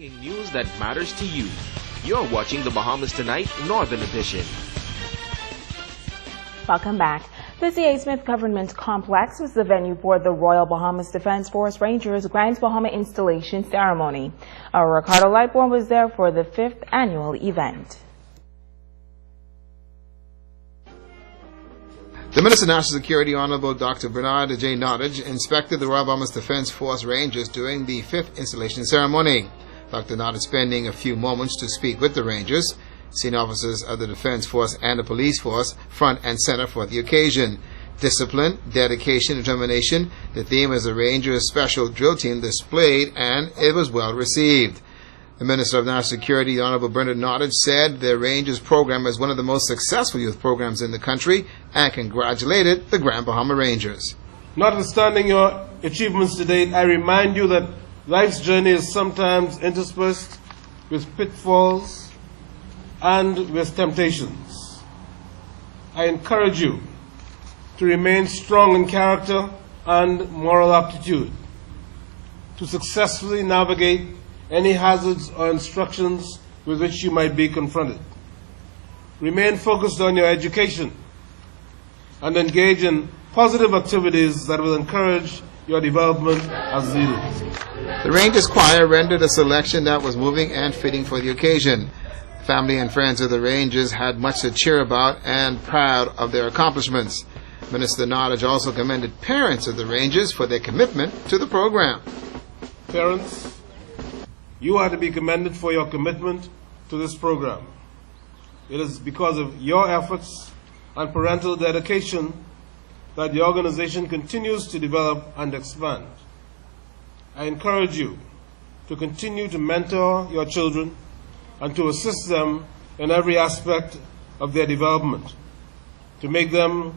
bringing news that matters to you. You're watching the Bahamas Tonight Northern Edition. Welcome back. The C.A. Smith Government Complex was the venue for the Royal Bahamas Defense Force Rangers Grand Bahama Installation Ceremony. Ricardo Lightborn was there for the 5th annual event. The Minister of National Security, Honorable Dr. Bernard J. Nottage, inspected the Royal Bahamas Defense Force Rangers during the 5th installation ceremony. Dr. Nottage spending a few moments to speak with the Rangers, senior officers of the Defense Force and the Police Force, front and center for the occasion. Discipline, dedication, determination, the theme as the Rangers Special Drill Team displayed, and it was well received. The Minister of National Security, the Honorable Bernard Nottage, said the Rangers program is one of the most successful youth programs in the country and congratulated the Grand Bahama Rangers. Notwithstanding your achievements to date, I remind you that life's journey is sometimes interspersed with pitfalls and with temptations. I encourage you to remain strong in character and moral aptitude, to successfully navigate any hazards or instructions with which you might be confronted. Remain focused on your education and engage in positive activities that will encourage your development as leaders. The Rangers Choir rendered a selection that was moving and fitting for the occasion. Family and friends of the Rangers had much to cheer about and proud of their accomplishments. Minister Nottage also commended parents of the Rangers for their commitment to the program. Parents, you are to be commended for your commitment to this program. It is because of your efforts and parental dedication that the organization continues to develop and expand. I encourage you to continue to mentor your children and to assist them in every aspect of their development, to make them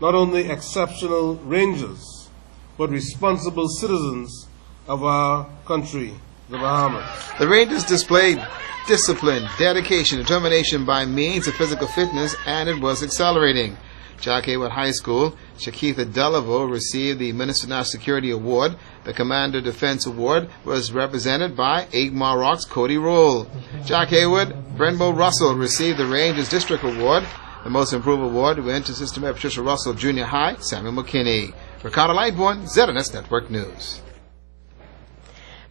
not only exceptional Rangers, but responsible citizens of our country, the Bahamas. The Rangers displayed discipline, dedication, determination by means of physical fitness, and it was accelerating. Jack Haywood High School, Shakitha Delaveau received the Minister of National Security Award. The Commander Defense Award was represented by Agmar Rock's Cody Rolle. Jack Haywood, Brenbo Russell received the Rangers District Award. The Most Improved Award went to Sister Mary Patricia Russell Junior High, Samuel McKinney. Ricardo Lightborn, ZNS Network News.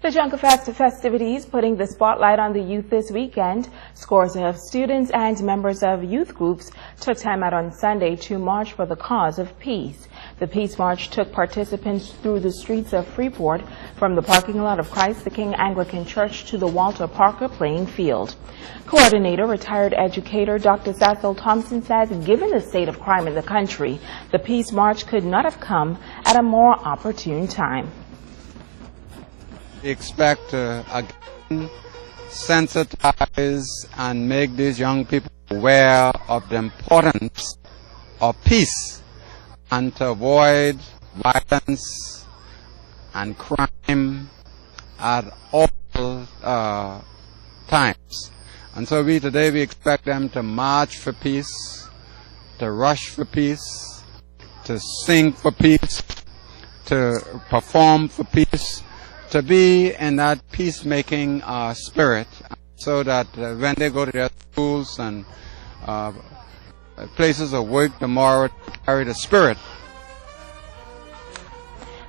The Junker Fest festivities putting the spotlight on the youth this weekend. Scores of students and members of youth groups took time out on Sunday to march for the cause of peace. The Peace March took participants through the streets of Freeport from the parking lot of Christ the King Anglican Church to the Walter Parker playing field. Coordinator, retired educator Dr. Cecil Thompson says given the state of crime in the country, the Peace March could not have come at a more opportune time. We expect to again sensitize and make these young people aware of the importance of peace and to avoid violence and crime at all times. And so today we expect them to march for peace, to rush for peace, to sing for peace, to perform for peace, to be in that peacemaking spirit, so that when they go to their schools and places of work tomorrow, carry the spirit.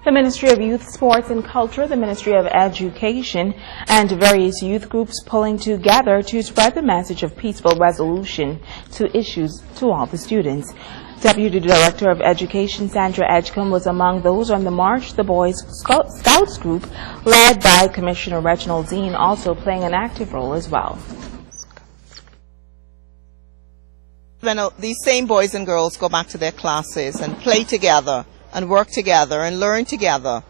The Ministry of Youth, Sports and Culture, the Ministry of Education, and various youth groups pulling together to spread the message of peaceful resolution to issues to all the students. Deputy Director of Education Sandra Edgecombe was among those on the march. The Boys Scouts group, led by Commissioner Reginald Dean, also playing an active role as well. When these same boys and girls go back to their classes and play together and work together and learn together,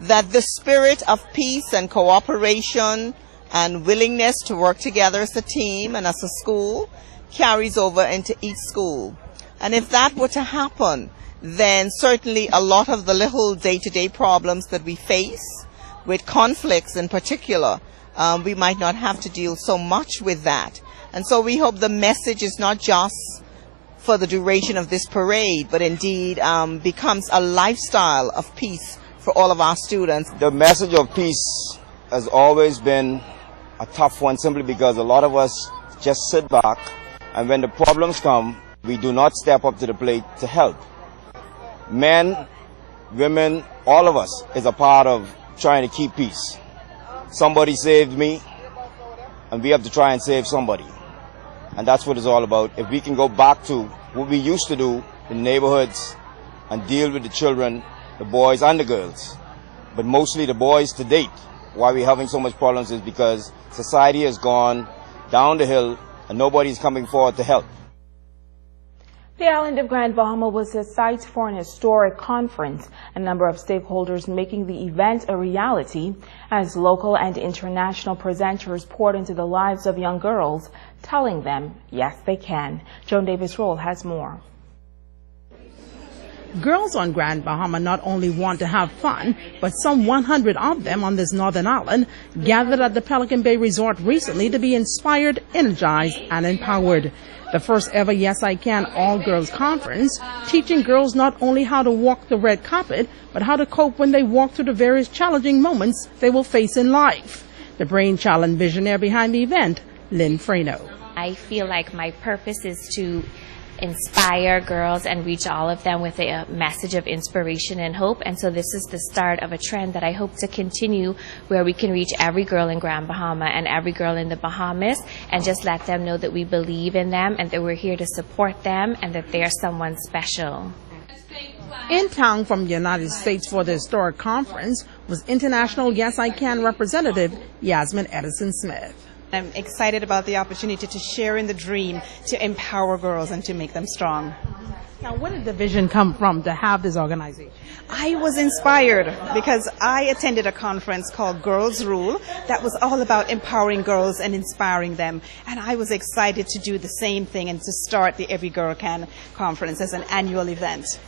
that the spirit of peace and cooperation and willingness to work together as a team and as a school carries over into each school. And if that were to happen, then certainly a lot of the little day-to-day problems that we face, with conflicts in particular, we might not have to deal so much with that. And so we hope the message is not just for the duration of this parade, but indeed becomes a lifestyle of peace for all of our students. The message of peace has always been a tough one simply because a lot of us just sit back, and when the problems come, we do not step up to the plate to help. Men, women, all of us is a part of trying to keep peace. Somebody saved me, and we have to try and save somebody. And that's what it's all about. If we can go back to what we used to do in the neighborhoods and deal with the children, the boys and the girls, but mostly the boys to date. Why we're having so much problems is because society has gone down the hill and nobody's coming forward to help. The island of Grand Bahama was a site for an historic conference, a number of stakeholders making the event a reality as local and international presenters poured into the lives of young girls, telling them, yes, they can. Joan Davis Rolle has more. Girls on Grand Bahama not only want to have fun, but some 100 of them on this northern island gathered at the Pelican Bay Resort recently to be inspired, energized, and empowered. The first ever Yes I Can all-girls conference, teaching girls not only how to walk the red carpet, but how to cope when they walk through the various challenging moments they will face in life. The brainchild and visionary behind the event, Lynn Freno. I feel like my purpose is to inspire girls and reach all of them with a message of inspiration and hope. And so this is the start of a trend that I hope to continue, where we can reach every girl in Grand Bahama and every girl in the Bahamas and just let them know that we believe in them and that we're here to support them and that they're someone special. In town from the United States for the historic conference was International Yes I Can representative Yasmin Edison Smith. I'm excited about the opportunity to share in the dream to empower girls and to make them strong. Now, where did the vision come from to have this organization? I was inspired because I attended a conference called Girls Rule that was all about empowering girls and inspiring them. And I was excited to do the same thing and to start the Every Girl Can conference as an annual event.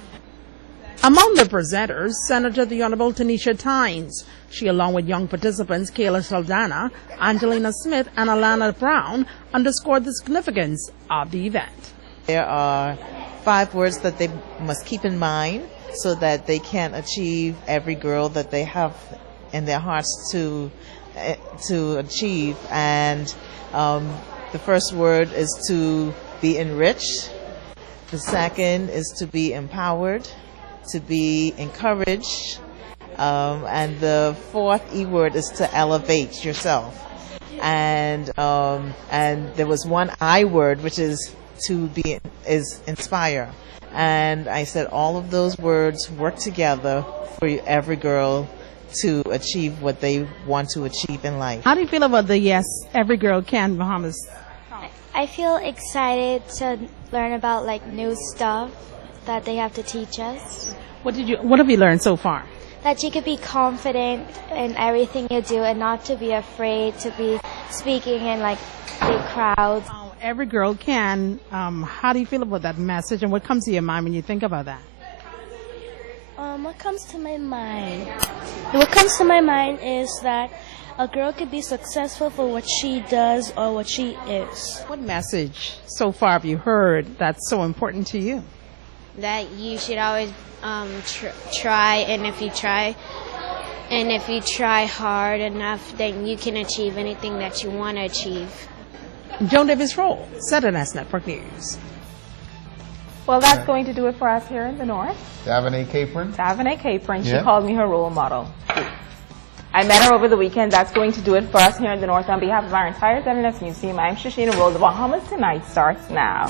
Among the presenters, Senator the Honorable Tanisha Tynes. She, along with young participants Kayla Saldana, Angelina Smith, and Alana Brown, underscored the significance of the event. There are 5 words that they must keep in mind so that they can achieve every girl that they have in their hearts to achieve. And the first word is to be enriched. The second is to be empowered, to be encouraged. And the 4th E word is to elevate yourself. And there was one I word, which is inspire. And I said all of those words work together for every girl to achieve what they want to achieve in life. How do you feel about the Yes Every Girl Can Bahamas? I feel excited to learn about new stuff that they have to teach us. What have you learned so far? That you could be confident in everything you do and not to be afraid to be speaking in big crowds. Every girl can. How do you feel about that message, and what comes to your mind when you think about that? What comes to my mind? What comes to my mind is that a girl could be successful for what she does or what she is. What message so far have you heard that's so important to you? That you should always try, and if you try hard enough, then you can achieve anything that you want to achieve. Joan Davis Rolle, Saturday Network News. Well, that's going to do it for us here in the north. Davine Capron. Davine Capron. She Yeah. called me her role model. I met her over the weekend. That's going to do it for us here in the north. On behalf of our entire WMV News team, I'm Shasheena. The Bahamas Tonight starts now.